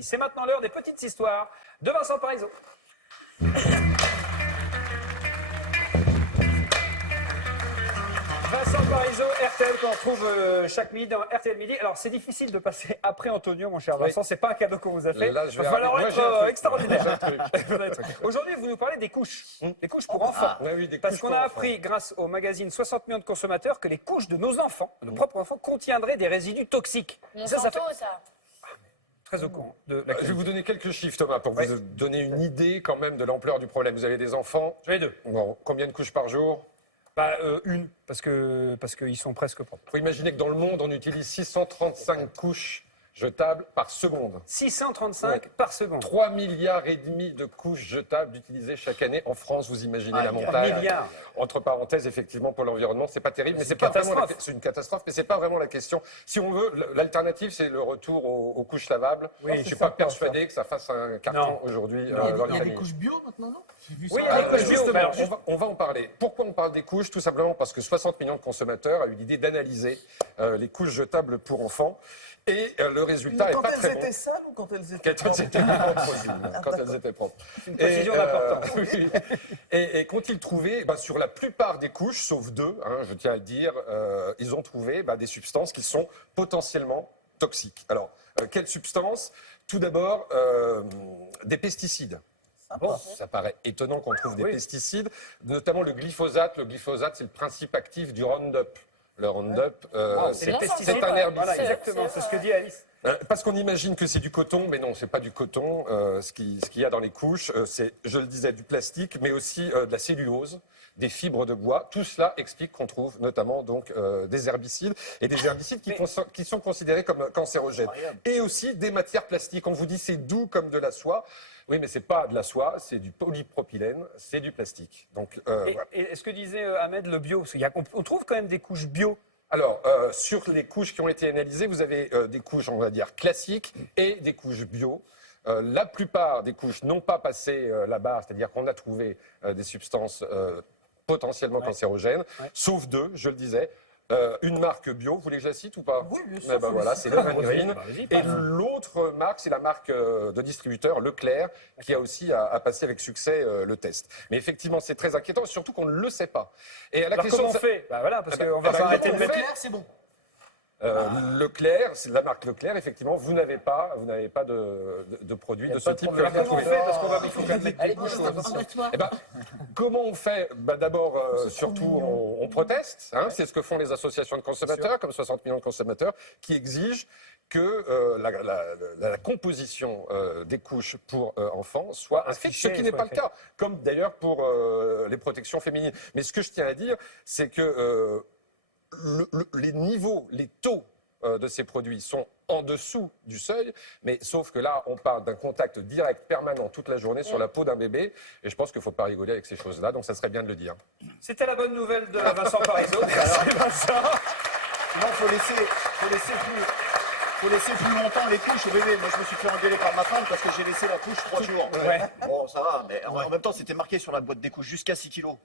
C'est maintenant l'heure des petites histoires de Vincent Parisot. Vincent Parisot, RTL, qu'on retrouve chaque midi dans RTL Midi. Alors, c'est difficile de passer après Antonio, mon cher Vincent. C'est pas un cadeau qu'on vous a fait. Là, Il va falloir être extraordinaire. Aujourd'hui, vous nous parlez des couches. Des couches pour enfants. Parce qu'on a appris, grâce au magazine 60 millions de consommateurs, que les couches de nos enfants, de nos propres enfants, contiendraient des résidus toxiques. Ça fait... Très au courant de Je vais vous donner quelques chiffres, Thomas, pour vous donner une idée quand même de l'ampleur du problème. Vous avez des enfants. J'en ai deux. Bon, combien de couches par jour? Une, parce qu'ils sont presque propres. Il faut imaginer que dans le monde, on utilise 635 couches jetables par seconde. 635 par seconde. 3 milliards et demi de couches jetables utilisées chaque année en France. Vous imaginez la montagne. Milliards. Entre parenthèses, effectivement, pour l'environnement, c'est pas terrible, mais c'est pas vraiment c'est une catastrophe, mais c'est pas vraiment la question. Si on veut, l'alternative, c'est le retour aux couches lavables. Oui, je suis pas persuadé que ça fasse un carton aujourd'hui. Il y a des couches bio maintenant, non? Oui, il y a des couches bio. Justement, on va en parler. Pourquoi on parle des couches? Tout simplement parce que 60 millions de consommateurs ont eu l'idée d'analyser les couches jetables pour enfants. Et le résultat est pas très bon. Quand elles étaient sales ou quand elles étaient propres? Quand elles étaient propres. C'est une précision d'importance. Oui. Et qu'ont-ils trouvé? Sur la plupart des couches, sauf deux, je tiens à le dire, ils ont trouvé des substances qui sont potentiellement toxiques. Alors, quelles substances? Tout d'abord, des pesticides. Bon, ça paraît étonnant qu'on trouve des pesticides, notamment le glyphosate. Le glyphosate, c'est le principe actif du Roundup. Le Roundup, c'est un herbicide. Voilà, exactement, c'est ce que dit Alice. Parce qu'on imagine que c'est du coton, mais non, c'est pas du coton. Ce qu'il y a dans les couches, c'est, je le disais, du plastique, mais aussi de la cellulose, des fibres de bois. Tout cela explique qu'on trouve notamment donc des herbicides et des herbicides qui sont considérés comme cancérogènes. Et aussi des matières plastiques. On vous dit c'est doux comme de la soie. Oui, mais c'est pas de la soie, c'est du polypropylène, c'est du plastique. Donc, et ce que disait Ahmed, le bio, parce on trouve quand même des couches bio. Alors, sur les couches qui ont été analysées, vous avez des couches, on va dire, classiques et des couches bio. La plupart des couches n'ont pas passé la barre, c'est-à-dire qu'on a trouvé des substances potentiellement cancérogènes, sauf deux, je le disais. Une marque bio, vous voulez que je la cite ou pas? Oui, bien sûr. Voilà, c'est Levan Green. Et l'autre marque, c'est la marque de distributeur Leclerc, qui a aussi passé avec succès le test. Mais effectivement, c'est très inquiétant, surtout qu'on ne le sait pas. Et à la question, comment on fait? Voilà, parce qu'on va pas arrêter de mettre. Leclerc, c'est bon. Leclerc, c'est la marque Leclerc, effectivement, vous n'avez pas de produit de ce type. Comment on fait? Parce qu'il faut quand même mettre des couches. Comment on fait? D'abord, surtout, on proteste. C'est ce que font les associations de consommateurs, comme 60 millions de consommateurs, qui exigent que la composition des couches pour enfants soit inscrite, ce qui n'est pas le cas, comme d'ailleurs pour les protections féminines. Mais ce que je tiens à dire, c'est que les niveaux, les taux de ces produits sont en dessous du seuil, mais sauf que là, on parle d'un contact direct, permanent, toute la journée sur la peau d'un bébé, et je pense qu'il ne faut pas rigoler avec ces choses-là, donc ça serait bien de le dire. C'était la bonne nouvelle de Vincent Parisot. Merci Vincent. Non, faut laisser plus longtemps les couches au bébé. Moi, je me suis fait engueuler par ma femme parce que j'ai laissé la couche 3 jours. Bon, ça va, mais en même temps, c'était marqué sur la boîte des couches jusqu'à 6 kilos.